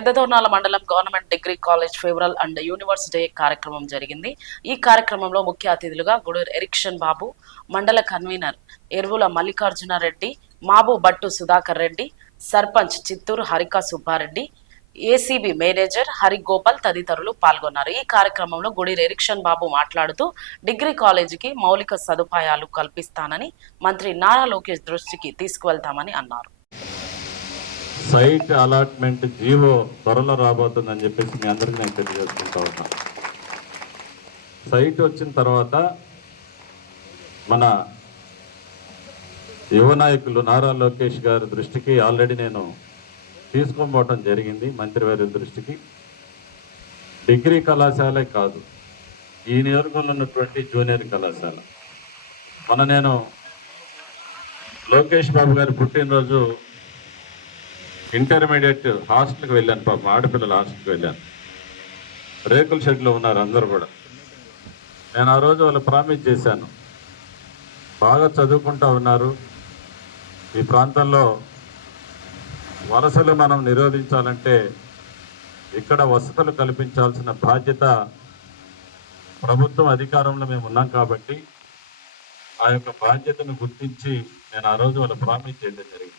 పెద్దదోర్నాల మండలం government degree college farewell and universe day కార్యక్రమం జరిగింది. ఈ కార్యక్రమంలో ముఖ్య అతిథులుగా గుడూరు ఎరిక్షన్ బాబు, మండల కన్వీనర్ ఎరువుల మల్లికార్జునారెడ్డి, మాబు బట్టు సుధాకర్ రెడ్డి, సర్పంచ్ చిత్తూరు హరికా సుబ్బారెడ్డి, ఏసీబీ మేనేజర్ హరిగోపాల్ తదితరులు పాల్గొన్నారు. ఈ కార్యక్రమంలో గుడూరు ఎరిక్షన్ బాబు మాట్లాడుతూ డిగ్రీ కాలేజీకి మౌలిక సదుపాయాలు కల్పిస్తానని మంత్రి నారా లోకేష్ దృష్టికి తీసుకువెళ్తామని అన్నారు. సైట్ అలాట్మెంట్ జీవో త్వరలో రాబోతుందని చెప్పేసి మీ అందరికీ నేను తెలియజేసుకుంటా ఉన్నాను. సైట్ వచ్చిన తర్వాత మన యువ నాయకులు నారా లోకేష్ గారి దృష్టికి ఆల్రెడీ నేను తీసుకొని జరిగింది. మంత్రివారి దృష్టికి డిగ్రీ కళాశాలే కాదు, ఈ నియోజకవర్గంలో ఉన్నటువంటి జూనియర్ కళాశాల. నేను లోకేష్ బాబు గారి పుట్టినరోజు ఇంటర్మీడియట్ హాస్టల్కి వెళ్ళాను. పాపం ఆడపిల్లల హాస్టల్కి వెళ్ళాను. రేకుల షెడ్లో ఉన్నారు అందరూ కూడా. నేను ఆ రోజు వాళ్ళు ప్రామిస్ చేశాను, బాగా చదువుకుంటూ ఉన్నారు, ఈ ప్రాంతంలో వలసలు మనం నిరోధించాలంటే ఇక్కడ వసతులు కల్పించాల్సిన బాధ్యత ప్రభుత్వం అధికారంలో మేము ఉన్నాం కాబట్టి ఆ యొక్క బాధ్యతను గుర్తించి నేను ఆ రోజు వాళ్ళు ప్రామిస్ చేయడం జరిగింది.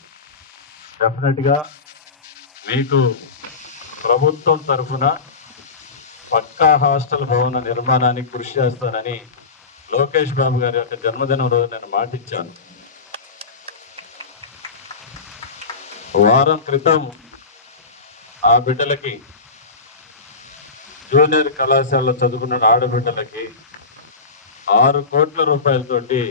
డెఫినెట్గా మీకు ప్రభుత్వం తరఫున పక్కా హాస్టల్ భవన నిర్మాణానికి కృషి చేస్తానని లోకేష్ బాబు గారి యొక్క జన్మదినం రోజు నేను మాటిచ్చాను. వారం క్రితం ఆ బిడ్డలకి, జూనియర్ కళాశాలలో చదువుకున్న ఆడబిడ్డలకి 6 కోట్ల రూపాయలతోటి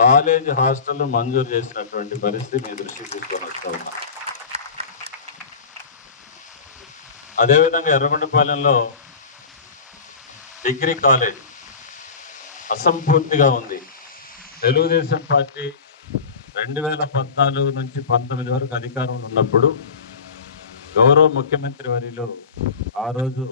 కాలేజ్ హాస్టల్ మంజూరు చేసినటువంటి పరిస్థితి మీ దృష్టికి తీసుకొని వస్తూ ఉన్నా. అదేవిధంగా ఎర్రగొండపాలెంలో డిగ్రీ కాలేజ్ అసంపూర్తిగా ఉంది. తెలుగుదేశం పార్టీ 2014 నుంచి 19 వరకు అధికారంలో ఉన్నప్పుడు గౌరవ ముఖ్యమంత్రి వర్యులు ఆ రోజు